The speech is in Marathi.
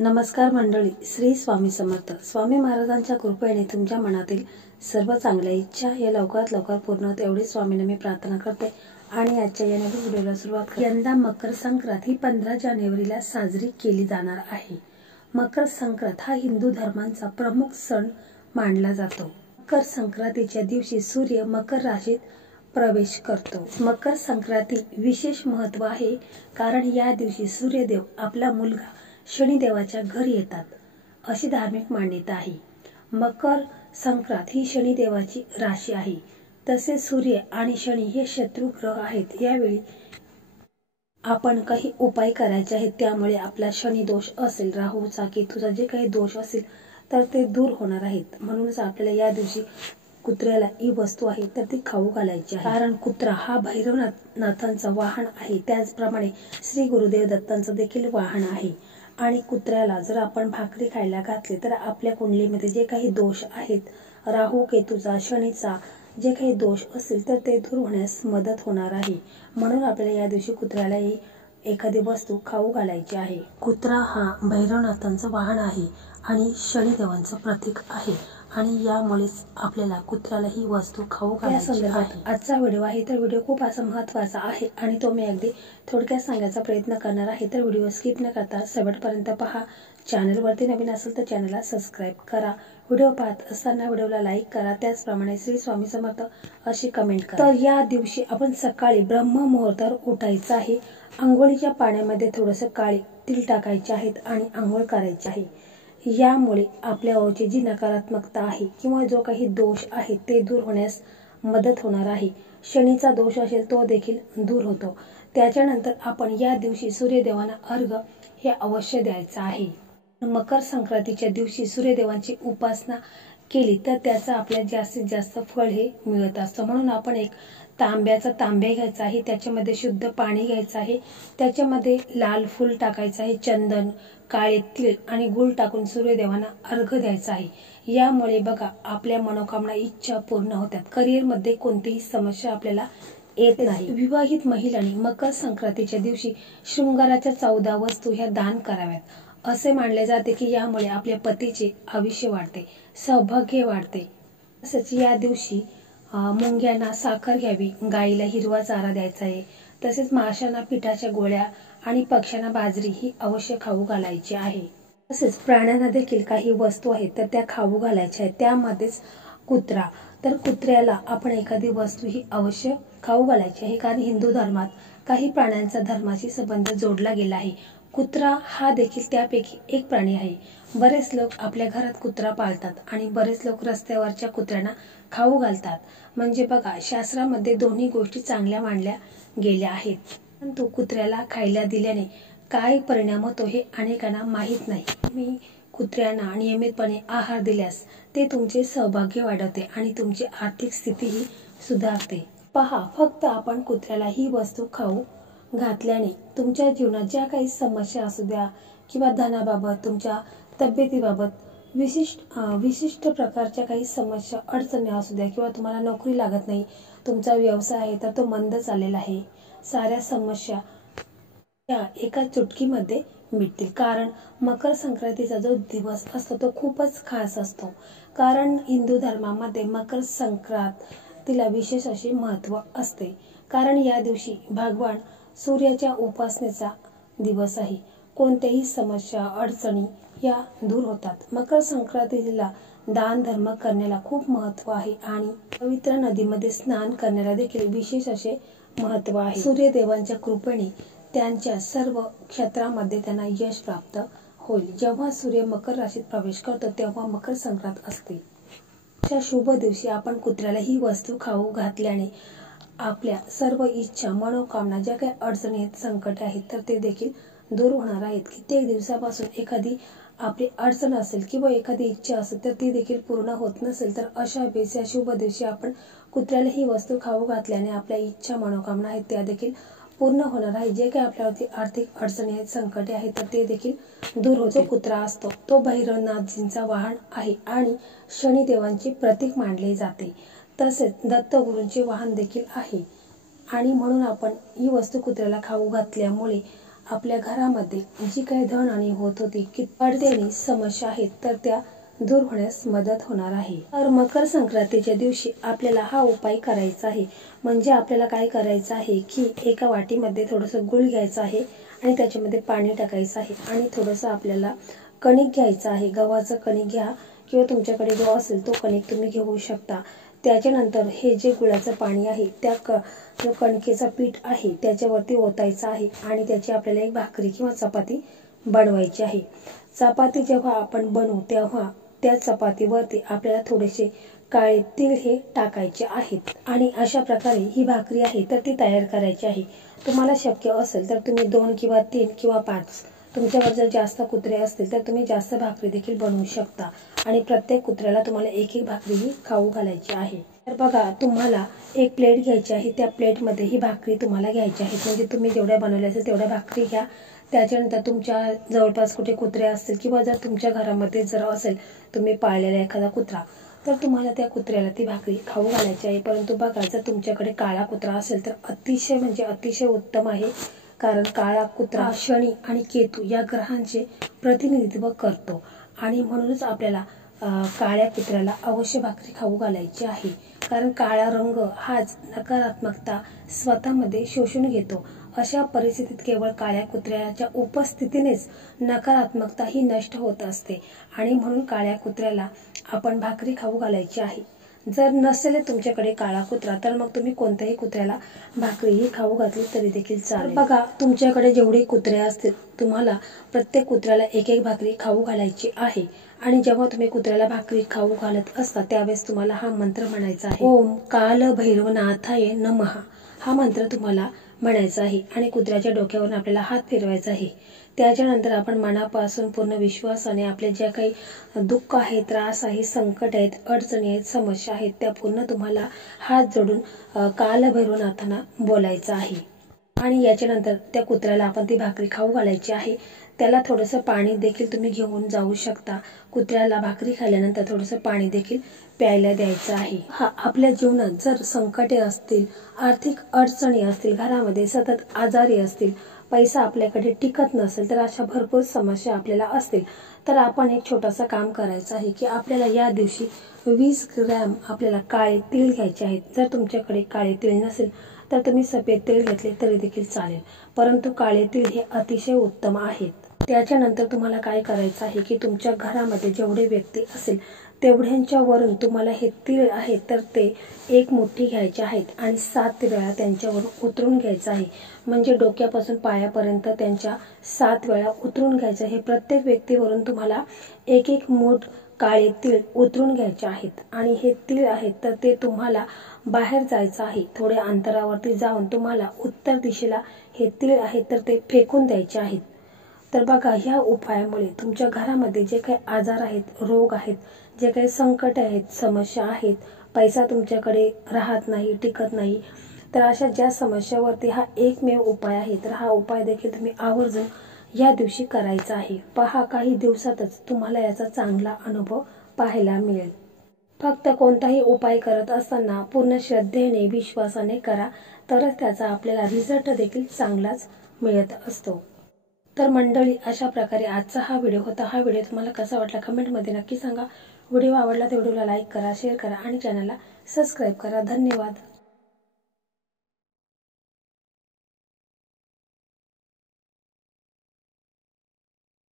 नमस्कार मंडळी, श्री स्वामी समर्थ. स्वामी महाराजांच्या कृपेने तुमच्या मनातील सर्व चांगल्या इच्छा या लवकरात लवकर पूर्ण होत एवढी स्वामीने मी प्रार्थना करते. आणि आजच्या या नवीन व्हिडिओला सुरुवात करते. यंदा मकर संक्रांत ही 15 जानेवारीला साजरी केली जाणार आहे. मकर संक्रांत हा हिंदू धर्मांचा प्रमुख सण मानला जातो. मकर संक्रांतीच्या दिवशी सूर्य मकर राशीत प्रवेश करतो. मकर संक्रांती विशेष महत्त्व आहे कारण या दिवशी सूर्यदेव आपला मुलगा शनिदेवाच्या घरी येतात अशी धार्मिक मान्यता आहे. मकर संक्रांत ही शनिदेवाची राशी आहे. तसेच सूर्य आणि शनी हे शत्रू ग्रह आहेत. यावेळी आपण काही उपाय करायचे आहेत. त्यामुळे आपला शनी दोष असेल, राहूचा केतूचा जे काही दोष असेल तर ते दूर होणार आहेत. म्हणूनच आपल्याला या दिवशी कुत्र्याला ही वस्तू आहे तर ती खाऊ घालायची आहे. कारण कुत्रा हा भैरवनाथांचा वाहन आहे. त्याचप्रमाणे श्री गुरुदेव दत्तांचं देखील वाहन आहे. आणि कुत्र्याला जर आपण भाकरी खायला घातली तर आपल्या कुंडलीमध्ये जे काही दोष आहेत, राहू केतूचा, शनीचा जे काही दोष असेल तर ते दूर होण्यास मदत होणार आहे. म्हणून आपल्याला या दिवशी कुत्र्याला एखादी वस्तू खाऊ घालायची आहे. कुत्रा हा भैरवनाथांचं वाहन आहे आणि शनिदेवांचं प्रतीक आहे. आणि यामुळेच आपल्याला कुत्र्याला ही वस्तू खाऊ घालायची आहे. आजचा व्हिडिओ आहे तर व्हिडिओ खूप असा महत्त्वाचा आहे आणि तो मी अगदी थोडक्यात सांगायचा प्रयत्न करणार आहे. तर व्हिडिओ स्किप न करता शेवटपर्यंत पहा. चॅनलवरती नवीन असेल तर चॅनलला सबस्क्राईब करा. व्हिडिओ पाहत असताना व्हिडिओला लाईक करा. त्याचप्रमाणे श्री स्वामी समर्थ अशी कमेंट करा. तर या दिवशी आपण सकाळी ब्रह्म मुहूर्तावर उठायचं आहे. अंघोळीच्या पाण्यामध्ये थोडंसं काळे तीळ टाकायचे आहेत आणि अंघोळ करायची आहे. यामुळे आपल्या ओळखीची जी नकारात्मकता आहे किंवा जो काही दोष आहे ते दूर होण्यास मदत होणार आहे. शनीचा दोष असेल तो देखील दूर होतो. त्याच्यानंतर आपण या दिवशी सूर्यदेवांना अर्घ्य हे अवश्य द्यायचं आहे. मकर संक्रांतीच्या दिवशी सूर्यदेवांची उपासना केली तर त्याचं आपल्याला जास्तीत जास्त फळ हे मिळत असतं. म्हणून आपण एक तांब्या घ्यायचा आहे. त्याच्यामध्ये शुद्ध पाणी घ्यायचं आहे. त्याच्यामध्ये लाल फूल टाकायचं आहे, चंदन, काळे तीळ आणि गूळ टाकून सूर्यदेवांना अर्घ्य द्यायचा आहे. यामुळे बघा आपल्या मनोकामना इच्छा पूर्ण होतात. करिअरमध्ये कोणतीही समस्या आपल्याला येत नाही. विवाहित महिलांनी मकर संक्रांतीच्या दिवशी शृंगाराच्या 14 वस्तू ह्या दान कराव्यात. असे मानले जाते की यामुळे आपल्या पतीचे आयुष्य वाढते, सौभाग्य वाढते. तसेच या दिवशी मुंग्यांना साखर घ्यावी, गाईला हिरवा चारा द्यायचा आहे. तसेच माशांना पिठाच्या गोळ्या आणि पक्ष्यांना बाजरी ही अवश्य खाऊ घालायची आहे. तसेच प्राण्यांना देखील काही वस्तू आहेत तर त्या खाऊ घालायच्या आहेत. त्यामध्येच कुत्रा, तर कुत्र्याला आपण एखादी वस्तू ही अवश्य खाऊ घालायची आहे. कारण हिंदू धर्मात काही प्राण्यांचा धर्माशी संबंध जोडला गेला आहे. कुत्रा हा देखील त्यापैकी एक प्राणी आहे. बरेच लोक आपल्या घरात कुत्रा पाळतात आणि बरेच लोक रस्त्यावरच्या कुत्र्यांना खाऊ घालतात. म्हणजे बघा शास्त्रामध्ये दोन्ही गोष्टी चांगल्या मानल्या गेल्या आहेत. परंतु कुत्र्याला खायला दिल्याने काय परिणाम होतो हे अनेकांना माहीत नाही. तुम्ही कुत्र्यांना नियमितपणे आहार दिल्यास ते तुमचे सौभाग्य वाढवते आणि तुमची आर्थिक स्थितीही सुधारते. पहा, फक्त आपण कुत्र्याला ही वस्तू खाऊ घातल्याने तुमच्या जीवनात ज्या काही समस्या असू द्या किंवा धनाबाबत, तुमच्या तब्येतीबाबत विशिष्ट प्रकारच्या काही समस्या अडचणी असू द्या किंवा तुम्हाला नोकरी लागत नाही, तुमचा व्यवसाय आहे तर तो मंद चाललेला आहे, साऱ्या समस्या या एका चुटकीमध्ये मिटतील. कारण मकर संक्रांतीचा जो दिवस असतो तो खूपच खास असतो. कारण हिंदू धर्मामध्ये मकर संक्रांतीला विशेष असे महत्त्व असते. कारण या दिवशी भगवान सूर्याच्या उपासनेचा दिवस आहे. कोणत्याही समस्या अडचणी या दूर होतात. मकर संक्रांतीला दान धर्म करण्याला खूप महत्त्व आहे आणि पवित्र नदीमध्ये स्नान करण्याला देखील विशेष असे महत्त्व आहे. सूर्यदेवांच्या कृपेने त्यांच्या सर्व क्षेत्रामध्ये त्यांना यश प्राप्त होईल. जेव्हा सूर्य मकर राशीत प्रवेश करतो तेव्हा मकर संक्रांत असते. अशा शुभ दिवशी आपण कुत्र्याला ही वस्तू खाऊ घातल्याने आपल्या सर्व इच्छा, मनोकामना, ज्या काही अडचणी आहेत, संकट आहेत तर ते देखील दूर होणार आहेत. कित्येक दिवसापासून एखादी आपली अडचण असेल किंवा एखादी इच्छा असेल तर ती देखील पूर्ण होत नसेल तर अशा या शुभ दिवशी आपण कुत्र्याला ही वस्तू खाऊ घातल्याने आपल्या इच्छा, मनोकामना आहेत त्या देखील पूर्ण होणार आहे. जे काही आपल्यावरती आर्थिक अडचणी आहेत, संकटे आहेत तर ते देखील दूर होते. कुत्रा असतो तो भैरवनाथजींचा वाहन आहे आणि शनिदेवांचे प्रतीक मानले जाते. तसेच दत्तगुरूंचे वाहन देखील आहे आणि म्हणून आपण ही वस्तू कुत्र्याला खाऊ घातल्यामुळे आपल्या घरामध्ये जी काही धनहानी होत होती की पडद्याने समस्या आहेत तर त्या दूर होण्यास मदत होणार आहे। तर मकर संक्रांतीच्या दिवशी आपल्याला हा उपाय करायचा आहे। म्हणजे आपल्याला काय करायचं आहे की एका वाटीमध्ये थोडंसं गूळ घ्यायचं आहे आणि त्याच्यामध्ये पाणी टाकायचं आहे आणि थोडंसं आपल्याला कणिक घ्यायचं आहे। गव्हाचं कणिक घ्या किंवा तुमच्याकडे जो असेल तो कणिक तुम्ही घेऊ शकता। त्याच्यानंतर हे जे गुळाचं पाणी आहे त्या जो कणकेचा पीठ आहे त्याच्यावरती ओतायचं आहे आणि त्याची आपल्याला एक भाकरी किंवा चपाती बनवायची आहे। चपाती जेव्हा आपण बनवू तेव्हा त्या चपातीवरती आपल्याला थोडेसे काळे तीळ हे टाकायचे आहेत आणि अशा प्रकारे ही भाकरी आहे तर ती तयार करायची आहे। तुम्हाला शक्य असेल तर तुम्ही 2 किंवा 3 किंवा 5 तुमच्यावर जर जास्त कुत्रे असतील तर तुम्ही जास्त भाकरी देखील बनवू शकता आणि प्रत्येक कुत्र्याला तुम्हाला एक एक भाकरी ही खाऊ घालायची आहे। तर बघा तुम्हाला एक प्लेट घ्यायची आहे, त्या प्लेटमध्ये ही भाकरी तुम्हाला घ्यायची आहे। म्हणजे तुम्ही जेवढ्या बनवल्या असेल तेवढ्या भाकरी घ्या। त्याच्यानंतर तुमच्या जवळपास कुठे कुत्रे असतील किंवा जर तुमच्या घरामध्ये जर असेल तुम्ही पाळलेला एखादा कुत्रा तर तुम्हाला त्या कुत्र्याला ती भाकरी खाऊ घालायची आहे। परंतु बघा जर तुमच्याकडे काळा कुत्रा असेल तर अतिशय म्हणजे अतिशय उत्तम आहे, कारण काळा कुत्रा शनी आणि केतू या ग्रहांचे प्रतिनिधित्व करतो आणि म्हणूनच आपल्याला काळ्या कुत्र्याला अवश्य भाकरी खाऊ घालायची आहे। कारण काळा रंग हाच नकारात्मकता स्वतःमध्ये शोषून घेतो। अशा परिस्थितीत केवळ काळ्या कुत्र्याच्या उपस्थितीनेच नकारात्मकता ही नष्ट होत असते आणि म्हणून काळ्या कुत्र्याला आपण भाकरी खाऊ घालायची आहे। जर नसेल तुमच्याकडे काळा कुत्रा तर मग तुम्ही कोणत्याही कुत्र्याला भाकरी ही खाऊ घातली तरी देखील चालेल। बघा तुमच्याकडे जेवढे कुत्रे असतील तुम्हाला प्रत्येक कुत्र्याला एक एक भाकरी खाऊ घालायची आहे आणि जेव्हा तुम्ही कुत्र्याला भाकरी खाऊ घालत असता त्यावेळेस तुम्हाला हा मंत्र म्हणायचा आहे, ओम काल भैरवनाथाय नमः। हा मंत्र तुम्हाला म्हणायचा आहे आणि कुत्र्याच्या डोक्यावरून आपल्याला हात फिरवायचा आहे। त्याच्यानंतर आपण मनापासून पूर्ण विश्वासाने आपले जे काही दुःख आहे, त्रास आहे, संकट आहेत, अडचणी आहेत, समस्या आहेत त्या पूर्ण तुम्हाला हात जोडून काल भैरवनाथांना बोलायचं आहे आणि याच्यानंतर त्या कुत्र्याला आपण ती भाकरी खाऊ घालायची आहे। त्याला थोडंसं पाणी देखील तुम्ही घेऊन जाऊ शकता। कुत्र्याला भाकरी खाल्ल्यानंतर थोडंसं पाणी देखील प्यायला द्यायचं आहे। हा आपल्या जीवनात जर संकटे असतील, आर्थिक अडचणी असतील, घरामध्ये सतत आजारी असतील, पैसा आपल्याकडे टिकत नसेल तर अशा भरपूर समस्या आपल्याला असतील तर आपण एक छोटासा काम करायचं आहे की आपल्याला या दिवशी 20 ग्रॅम आपल्याला काळे तीळ घ्यायचे आहेत। जर तुमच्याकडे काळे तीळ नसेल तर तुम्ही सफेद तीळ घेतले तरी देखील चालेल, परंतु काळे तीळ हे अतिशय उत्तम आहेत। त्याच्यानंतर तुम्हाला काय करायचं आहे की तुमच्या घरामध्ये जेवढे व्यक्ती असेल तेवढ्यांच्या वरून तुम्हाला हे तीळ आहे तर ते एक मुठ्ठी घ्यायचे आहेत आणि 7 वेळा त्यांच्यावरून उतरून घ्यायचं आहे। म्हणजे डोक्यापासून पायापर्यंत त्यांच्या 7 वेळा उतरून घ्यायचं आहे। प्रत्येक व्यक्तीवरून तुम्हाला एक एक मूठ काळे तीळ उतरून घ्यायचे आहेत आणि हे तीळ आहेत तर ते तुम्हाला बाहेर जायचं आहे। थोड्या अंतरावरती जाऊन तुम्हाला उत्तर दिशेला हे तीळ आहेत तर ते फेकून द्यायचे आहेत। तर बघा ह्या उपायामुळे तुमच्या घरामध्ये जे काही आजार आहेत, रोग आहेत, जे काही संकट आहेत, समस्या आहेत, पैसा तुमच्याकडे राहत नाही, टिकत नाही, तर अशा ज्या समस्यावरती हा एकमेव उपाय आहे तर हा उपाय देखील तुम्ही आवर्जून या दिवशी करायचा आहे। पहा काही दिवसातच तुम्हाला याचा चांगला अनुभव पाहायला मिळेल। फक्त कोणताही उपाय करत असताना पूर्ण श्रद्धेने विश्वासाने करा तरच त्याचा आपल्याला रिझल्ट देखील चांगलाच मिळत असतो। तर मंडळी अशा प्रकारे आजचा हा व्हिडिओ होता। हा व्हिडिओ तुम्हाला कसा वाटला कमेंटमध्ये नक्की सांगा। व्हिडिओ आवडला तर व्हिडिओला लाईक करा, शेअर करा आणि चॅनलला सबस्क्राईब करा। धन्यवाद।